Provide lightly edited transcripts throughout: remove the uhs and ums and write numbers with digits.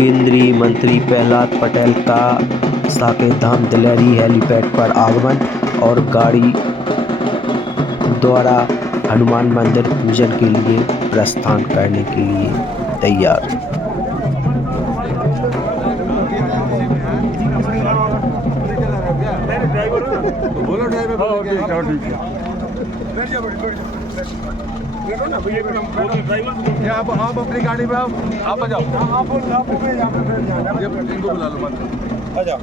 केंद्रीय मंत्री प्रहलाद पटेल का साकेत धाम दिल्लरी हेलीपैड पर आगमन और गाड़ी द्वारा हनुमान मंदिर पूजन के लिए प्रस्थान करने के लिए तैयार। आप अपनी गाड़ी में आप आ जाओ। इनको बुला लो मत आ जाओ।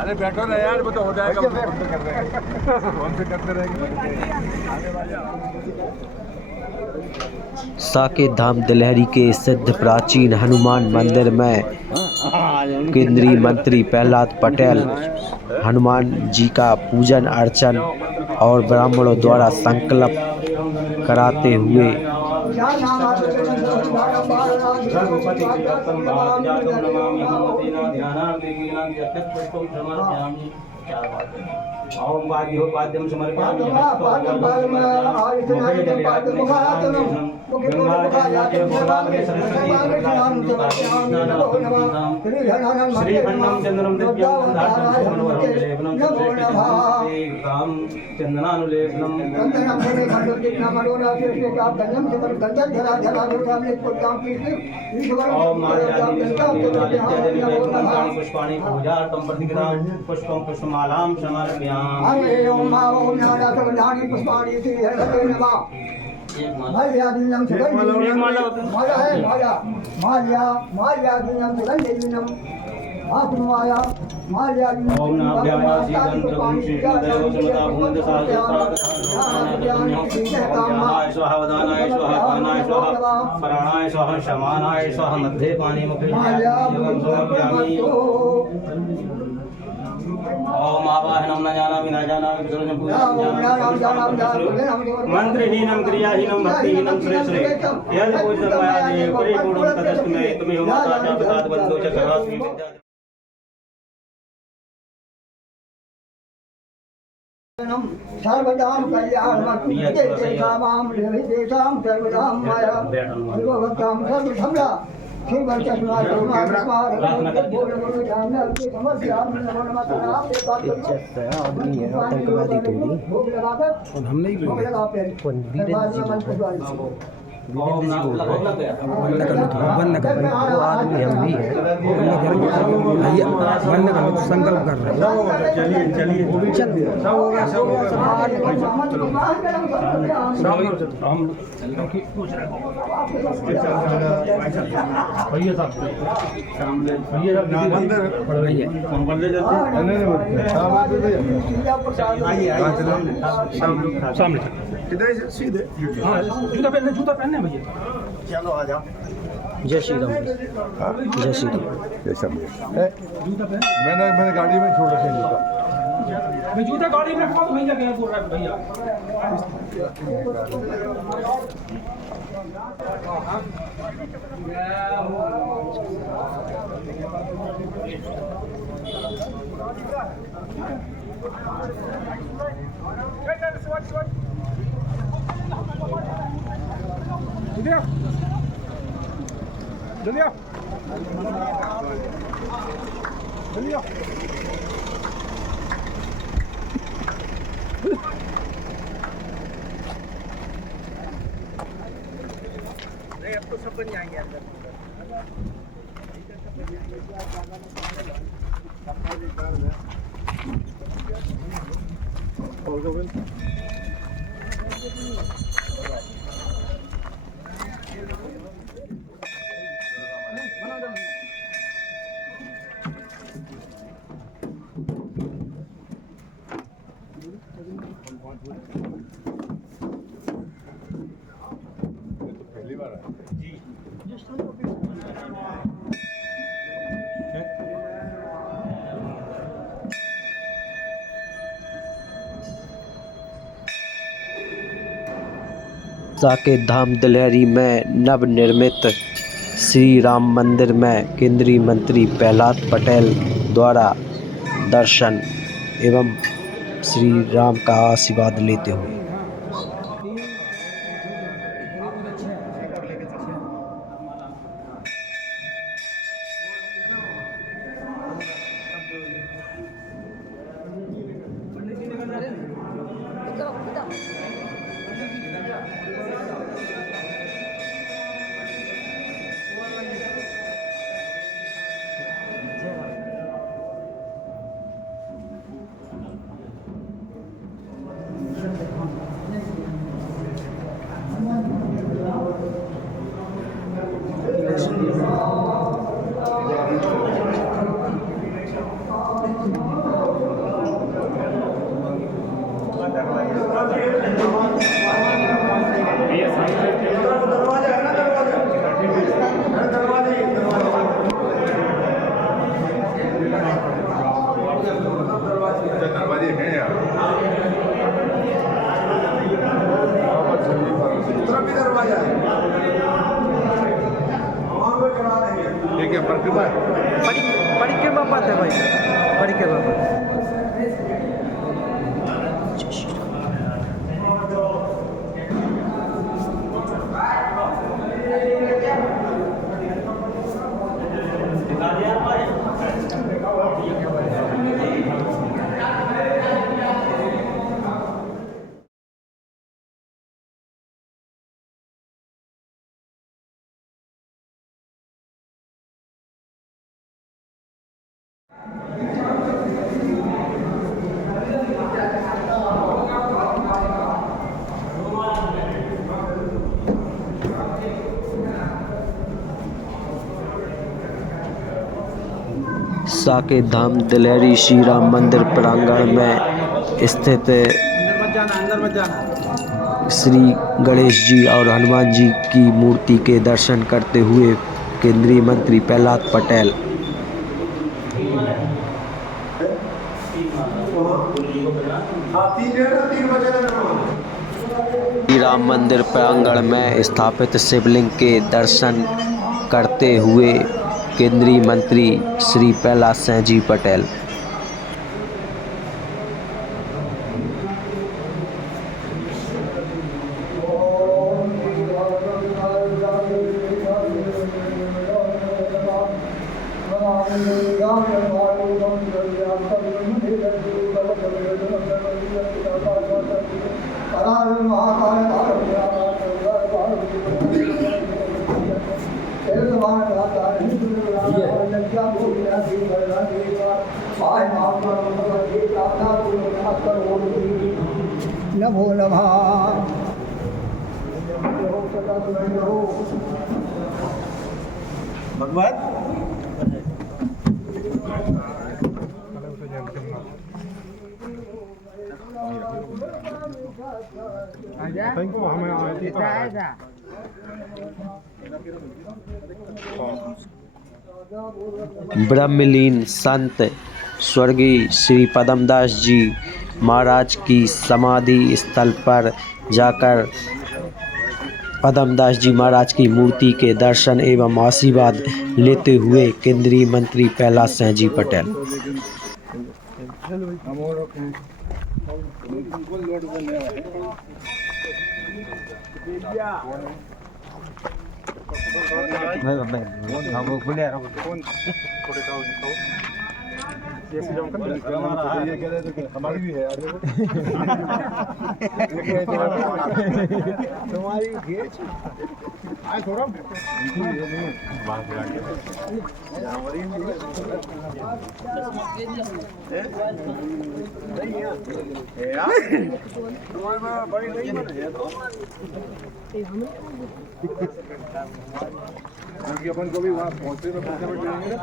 अरे बैठो ना यार, वो तो हो जाएगा। कौन से करते रहेंगे। साकेत धाम दिल्लरी के सिद्ध प्राचीन हनुमान मंदिर में केंद्रीय मंत्री प्रहलाद पटेल हनुमान जी का पूजन अर्चन और ब्राह्मणों द्वारा संकल्प कराते हुए पुष्पं पुष्पमालां समर्पयामि। प्राणाय स्वाहा शमानाय स्वाहा मध्ये पानी मुखे ओम आवाहनं न जानामि न जानामि मंत्रहीनं क्रियाहीनं भक्तिहीनं श्रेय श्रेय यद पूजनं मया देव परिपूर्णं तदस्तु मे तुमि माता च पिता बन्धु च सर्वास्मि विद्या सर्वदां कल्याणमत्तेषां देशां सर्वदां माया भगवतां सर्वधम्रा आदमी है आतंकवादी तो नहीं और हम नहीं बंद कर वो आदमी हम भी है बंद कर संकल्प कर रहे हैं। चलिए चलिए सामने किधर सीधे। हाँ जूता पहनने भैया। चलो आ जाओ। जय श्री राम। जय श्री राम। जैसा मैंने गाड़ी में छोड़ रखे जूता। मैं जूता गाड़ी में रखा तो भैया क्या बोल रहा है भैया। जल्दी अब तो सब बन जाएंगे अंदर। पहली बार है साकेत धाम दिल्लरी में नवनिर्मित श्री राम मंदिर में केंद्रीय मंत्री प्रहलाद पटेल द्वारा दर्शन एवं श्री राम का आशीर्वाद लेते हुए। दरवाजे हैं यार, तरफ भी दरवाजा है, ठीक है। पढ़ के बाबा थे भाई, पढ़ के बाबा। साकेत धाम दिल्हरी श्री राम मंदिर प्रांगण में स्थित श्री गणेश जी और हनुमान जी की मूर्ति के दर्शन करते हुए केंद्रीय मंत्री प्रहलाद पटेल श्री राम मंदिर प्रांगण में स्थापित शिवलिंग के दर्शन करते हुए केंद्रीय मंत्री श्री प्रहलाद सिंह जी पटेल। नभो नभा भगवत ब्रह्मलीन संत स्वर्गीय श्री पद्मदास जी महाराज की समाधि स्थल पर जाकर पद्मदास जी महाराज की मूर्ति के दर्शन एवं आशीर्वाद लेते हुए केंद्रीय मंत्री प्रहलाद सिंह जी पटेल। हमारी भी है तुम्हारी थोड़ा क्योंकि अपन को भी वहाँ पहुँचते में कितना मिनट लगेंगे।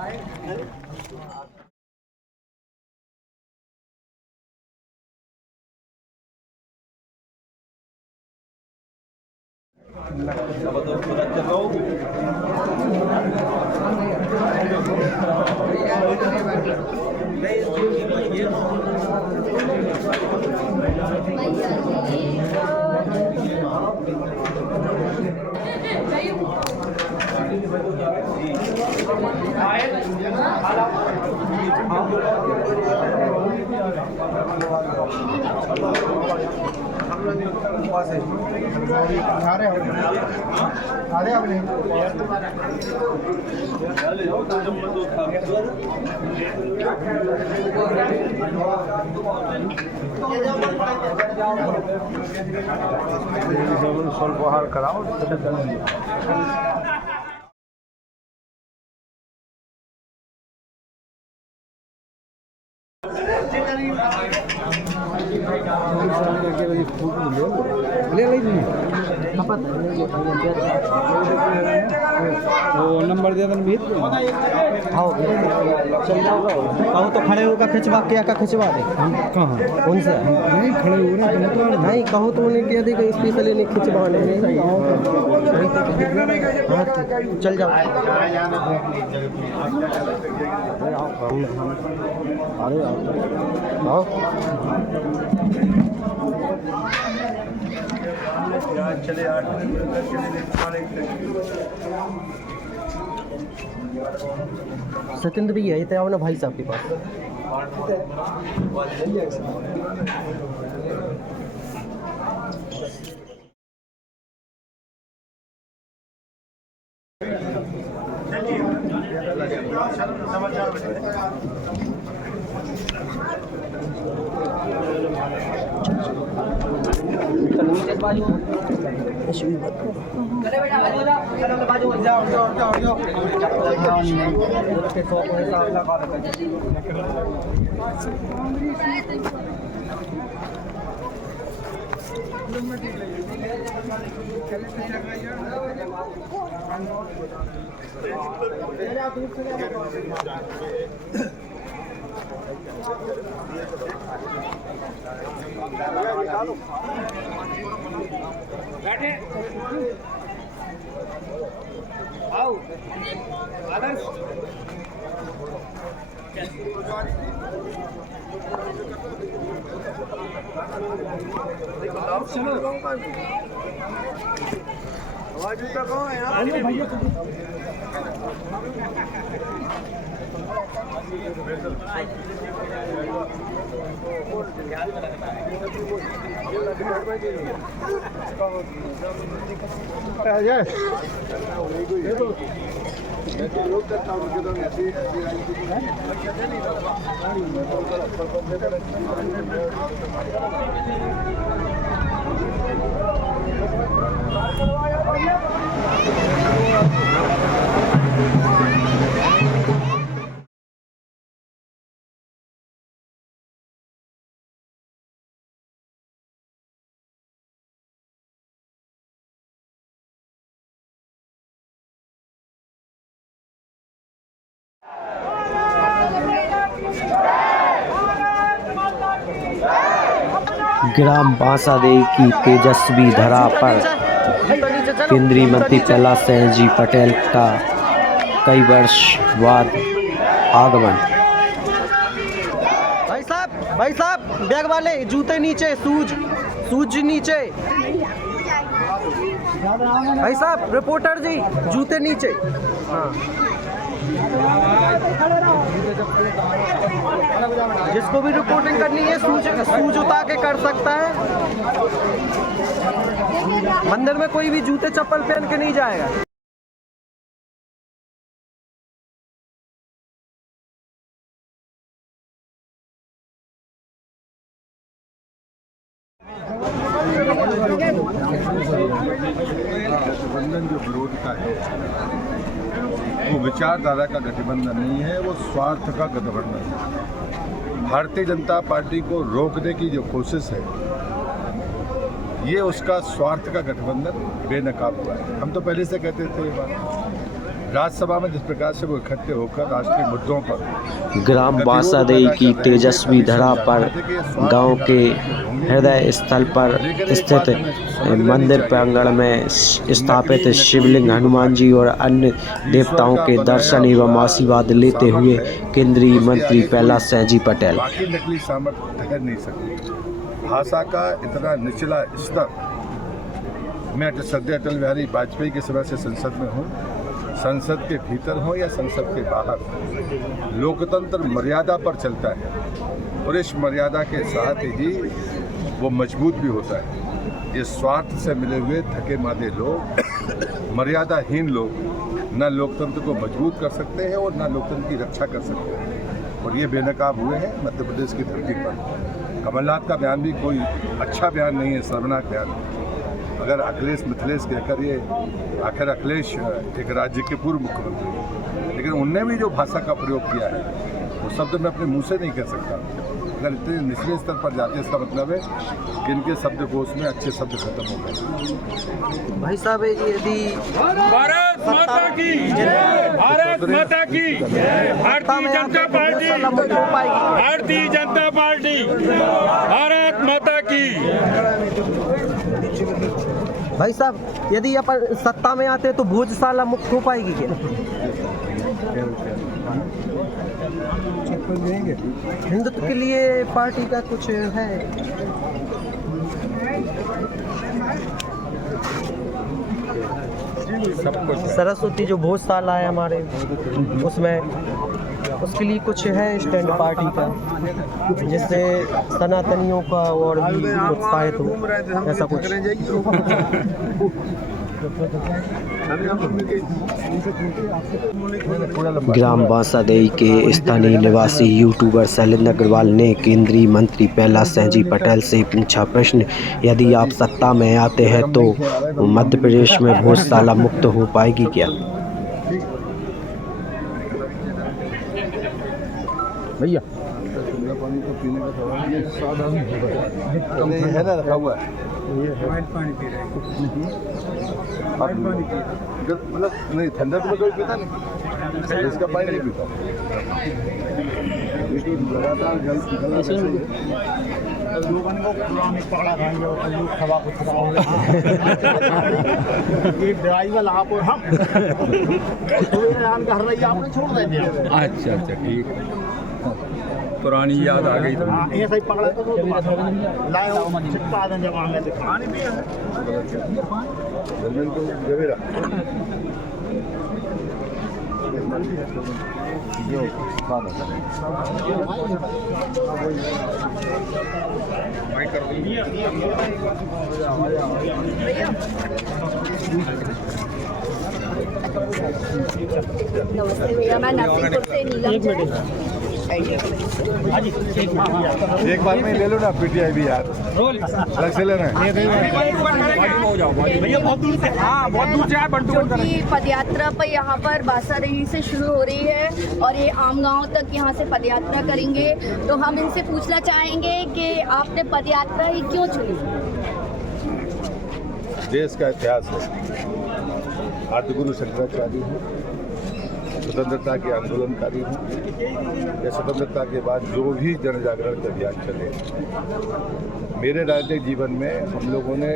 ಸ್ವಲ್ಪ ಹಾಲು कराओ वो नंबर दिया था मीत आओ चल जाओ कहो तो खड़े होकर खिंचवा क्या का खिंचवा दे कहाँ उनसे नहीं खड़े हो रहे हैं नहीं कहो तो उन्हें कह देगा स्पेशली नहीं खिंचवाने में हाँ, चल जाओ अरे आओ चले 8 सत्येंद्र भैया ये तो आओ ना भाई साहब के पास ग्राम बांसादेई की तेजस्वी धरा पर केंद्रीय मंत्री प्रहलाद सिंह जी पटेल का कई वर्ष बाद आगमन। भाई साहब बैग वाले जूते नीचे सूज नीचे भाई साहब रिपोर्टर जी जूते नीचे हाँ जिसको भी रिपोर्टिंग करनी है सूज उतार के कर सकता है। मंदिर में कोई भी जूते चप्पल पहन के नहीं जाएगा। गठबंधन जो विरोध का है वो विचारधारा का गठबंधन नहीं है, वो स्वार्थ का गठबंधन है। भारतीय जनता पार्टी को रोकने की जो कोशिश है ये उसका स्वार्थ का गठबंधन बेनकाब हुआ है। हम तो पहले से कहते थे ये बात। राज्यसभा में जिस प्रकार से वो इकट्ठे होकर राष्ट्रीय मुद्दों पर ग्राम बांसादेई की तेजस्वी धरा पर गांव के हृदय स्थल पर स्थित मंदिर प्रांगण में स्थापित शिवलिंग हनुमान जी और अन्य देवताओं के दर्शन एवं आशीर्वाद लेते हुए केंद्रीय मंत्री प्रहलाद सिंह जी पटेल। बाकी नकली सामर्थ्य ठहर नहीं सकती। भाषा का इतना निचला स्तर मैं सदैव अटल बिहारी वाजपेयी के समय से संसद में हूँ संसद के भीतर हो या संसद के बाहर हो, लोकतंत्र मर्यादा पर चलता है और इस मर्यादा के साथ ही वो मजबूत भी होता है। ये स्वार्थ से मिले हुए थके मादे लोग, मर्यादाहीन लोग न लोकतंत्र को मजबूत कर सकते हैं और न लोकतंत्र की रक्षा कर सकते हैं, और ये बेनकाब हुए हैं मध्य प्रदेश की धरती पर। कमलनाथ का बयान भी कोई अच्छा बयान नहीं है, शर्मनाक बयान है। अगर अखिलेश मिथिलेश कहकर ये, आखिर अखिलेश एक राज्य के पूर्व मुख्यमंत्री, लेकिन उनने भी जो भाषा का प्रयोग किया है वो शब्द मैं अपने मुंह से नहीं कह सकता। अगर इतने निचले स्तर पर जाते हैं, इसका मतलब है कि इनके शब्दकोश में अच्छे शब्द खत्म हो गए। भाई साहब यदि भारत माता की जय, भारत माता की जय, भारतीय जनता पार्टी, भारतीय जनता पार्टी, भारत माता की। भाई साहब यदि अपन सत्ता में आते हैं तो भोजशाला मुक्त हो पाएगी क्या? हिंदुत्व के लिए पार्टी का कुछ है? सरस्वती जो भोजशाला है हमारे, उसमें उसके लिए कुछ है स्टैंड पार्टी का, जिससे सनातनियों का और भी उत्साहित हो, ऐसा कुछ? ग्राम बांसादेई के स्थानीय निवासी यूट्यूबर शैलेंद्र अग्रवाल ने केंद्रीय मंत्री प्रहलाद सिंह जी पटेल से पूछा प्रश्न, यदि आप सत्ता में आते हैं तो मध्य प्रदेश में भोजशाला मुक्त हो पाएगी क्या? भैया पानी तो पीने का सवाल ये साधारण है ना, रखा हुआ है, पानी पी रहे हैं। मतलब नहीं, ठंडा तो मैं कभी पीता नहीं, इसका पानी नहीं पीता। लगातार ड्राइवर आप और हम आपने छोड़ दे। अच्छा अच्छा ठीक, पुरानी याद आ गई। ये सही पकड़ा लाओ छिपा दें जब आगे पानी भी है जमीन को जवेरा जो खाना नमस्ते भैया, मैं नरसिंहपुर से नीलम एक बार में ले लो ना, पीटीआई भी यार अलग से लेना है। की पदयात्रा पर यहाँ पर बांसादेई से शुरू हो रही है और ये आम गांव तक यहाँ से पदयात्रा करेंगे। तो हम इनसे पूछना चाहेंगे कि आपने पदयात्रा ही क्यों चुनी? देश का इतिहास है, आदिगुरु शंकराचार्य हैं, स्वतंत्रता के आंदोलनकारी हूँ, या स्वतंत्रता के बाद जो भी जन जागरण के अभियान चले, मेरे राजनीतिक जीवन में हम लोगों ने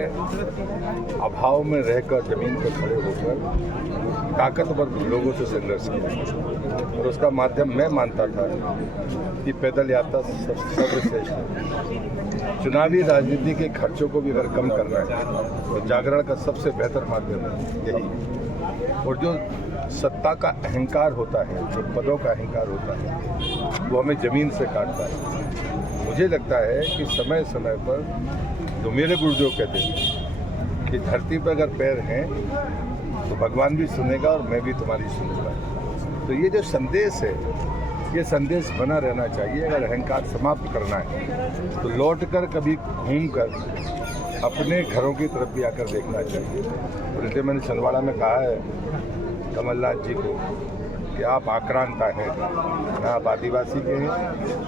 अभाव में रहकर जमीन पर खड़े होकर ताकतवर लोगों से संघर्ष किया, और उसका माध्यम मैं मानता था कि पैदल यात्रा सर्वश्रेष्ठ है। चुनावी राजनीति के खर्चों को भी अगर कम करना है तो जागरण का सबसे बेहतर माध्यम है यही। और जो सत्ता का अहंकार होता है, जो पदों का अहंकार होता है, वो हमें ज़मीन से काटता है। मुझे लगता है कि समय समय पर जो मेरे गुरुदेव कहते हैं कि धरती पर अगर पैर हैं तो भगवान भी सुनेगा और मैं भी तुम्हारी सुनूंगा। तो ये जो संदेश है, ये संदेश बना रहना चाहिए। अगर अहंकार समाप्त करना है तो लौटकर कभी घूमकर अपने घरों की तरफ भी आकर देखना चाहिए। और इसलिए मैंने छिंदवाड़ा में कहा है कमलनाथ जी को कि आप आक्रांता हैं, ना आप आदिवासी के हैं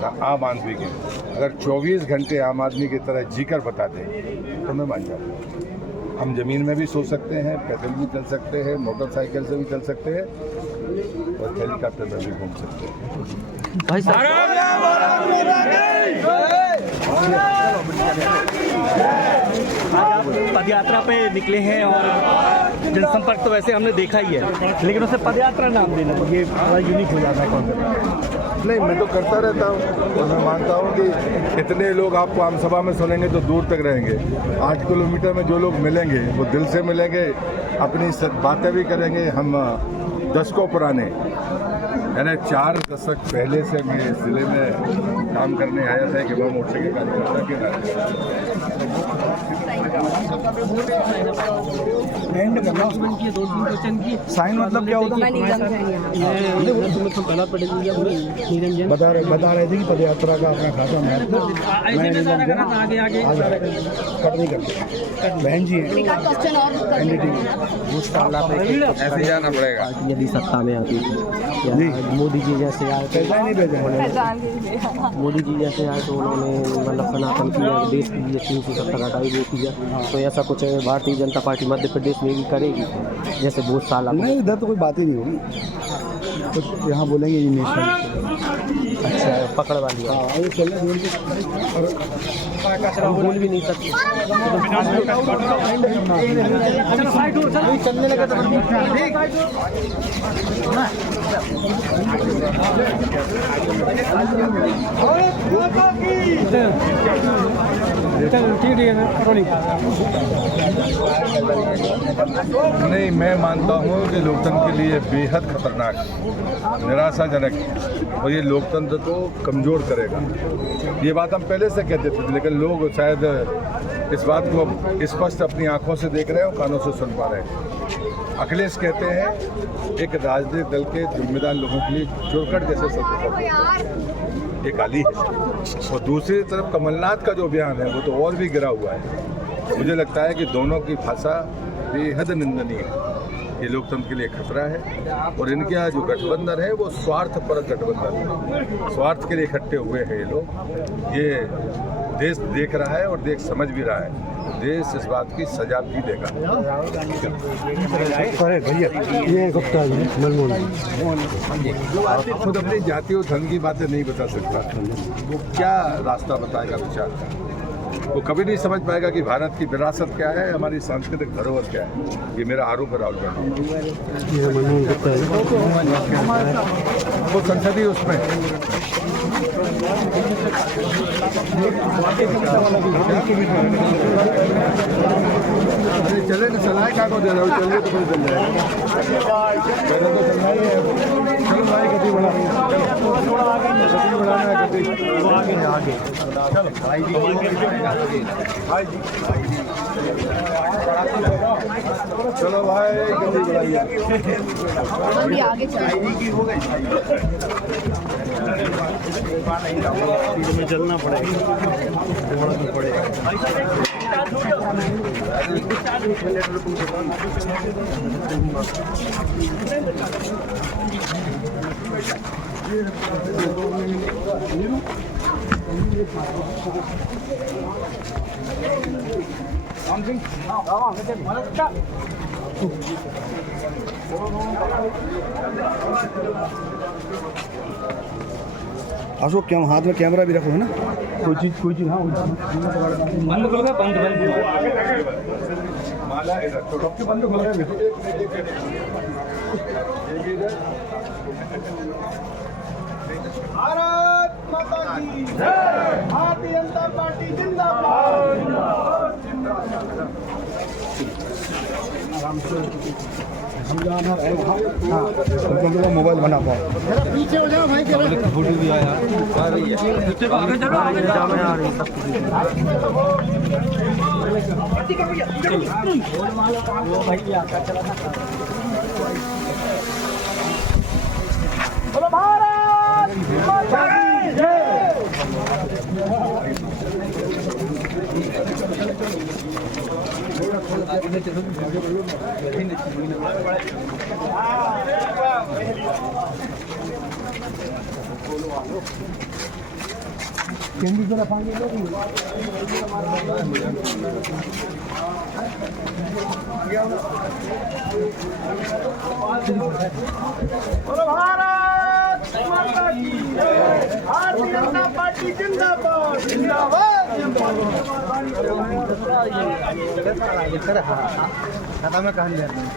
ना आम आदमी के हैं। अगर 24 घंटे आम आदमी की तरह जीकर बताते तो मैं मान जाऊँ। हम ज़मीन में भी सो सकते हैं, पैदल भी चल सकते हैं, मोटरसाइकिल से भी चल सकते हैं और हेलीकॉप्टर में भी घूम सकते हैं। भाई पदयात्रा पे निकले हैं और जनसंपर्क तो वैसे हमने देखा ही है, लेकिन उसे पदयात्रा नाम देना ये बड़ा यूनिक हो जाता है। नहीं, मैं तो करता रहता हूँ और मैं मानता हूँ कि इतने लोग आपको आम सभा में सुनेंगे तो दूर तक रहेंगे। 8 किलोमीटर में जो लोग मिलेंगे वो दिल से मिलेंगे, अपनी बातें भी करेंगे। हम दशकों पुराने, यानी 4 दशक पहले से मैं इस जिले में काम करने आया था कि वह मोर्चे के कार्यकर्ता के नाते। साइन मतलब क्या होता है? बता रहे थे कि पद यात्रा का अपना खाता कट नहीं करते। बहन जी हैं ऐसे जाना पड़ेगा। यदि सत्ता में आती थी या मोदी जी जैसे आए तो मोदी जी जैसे आए तो उन्होंने मतलब सनातन किया, देश के लिए 370 हटाई वो किया, तो ऐसा कुछ भारतीय जनता पार्टी मध्य प्रदेश में भी करेगी जैसे बहुत साल नहीं, इधर तो कोई बात ही नहीं होगी, तो यहाँ बोलेंगे ये नेशन अच्छा पकड़ वाली है। हम बोल भी नहीं सकते। चलने लगा तो नहीं, मैं मानता हूँ कि लोकतंत्र के लिए बेहद खतरनाक, निराशाजनक और ये लोकतंत्र को कमज़ोर करेगा। ये बात हम पहले से कहते थे, लेकिन लोग शायद इस बात को स्पष्ट अपनी आंखों से देख रहे हैं और कानों से सुन पा रहे हैं। अखिलेश कहते हैं एक राजनीतिक दल के जिम्मेदार लोगों के लिए चोरकट जैसे शब्द एक गाली है, और दूसरी तरफ कमलनाथ का जो बयान है वो तो और भी गिरा हुआ है। मुझे लगता है कि दोनों की भाषा बेहद निंदनीय है। ये लोकतंत्र के लिए खतरा है और इनका जो गठबंधन है वो स्वार्थपरक गठबंधन है, स्वार्थ के लिए इकट्ठे हुए हैं ये लोग। ये देश देख रहा है और देश समझ भी रहा है, देश इस बात की सजा भी देगा। अरे भैया ये गुप्ता जी खुद अपनी जाति और धर्म की बातें नहीं बता सकता, वो क्या रास्ता बताएगा विचार का? वो कभी नहीं समझ पाएगा कि भारत की विरासत क्या है, हमारी सांस्कृतिक धरोहर क्या है। ये मेरा आरोप है राहुल गांधी। वो संसदीय उसमें चले ना, सलाह का को दे रहा हूँ, चलिए तो फिर चल जाएगा। पहले तो चलना ही है। चलो भाई गति बढ़ा, गति बढ़ाना है, गति आगे चलो भाई जी, चलो भाई गति बढ़ाइए, आगे में चलना पड़ेगा। अशोक क्या हाथ में कैमरा भी रखो है ना, कोई चीज हाँ बंद करो, बंद माला इधर तो डॉक्टर बंद हो गया। भारत माता की जय, भारतीय जनता पार्टी जिंदाबाद। मोबाइल बना पाओ, पीछे हो जाओ भाई, फोटो भी आया। बोलो भारत माता की जय। बोलो भारत माता की जय, भारतीय जनता पार्टी जिंदाबाद जिंदाबाद खाता में कहां जाते हैं।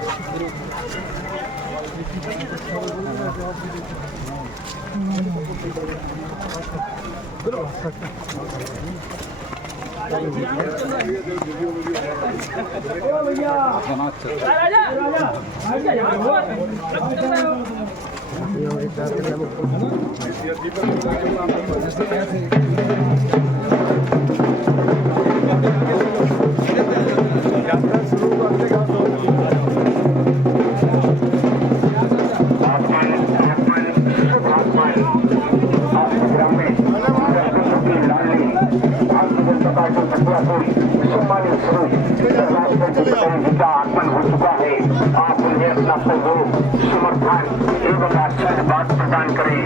आगमन हो चुका है। आप उन्हें अपना सहयोग, समर्थन एवं आशीर्वाद प्रदान करें।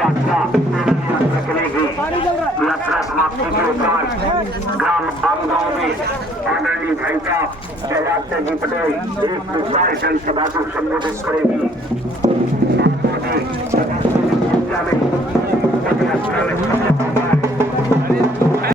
यात्रा चलेगी। यात्रा समाप्ति के उपरांत ग्राम आमगांव में आदरणीय भाई साहब प्रहलाद जी पटेल एक विशाल जनसभा को संबोधित करेगी। यात्रा में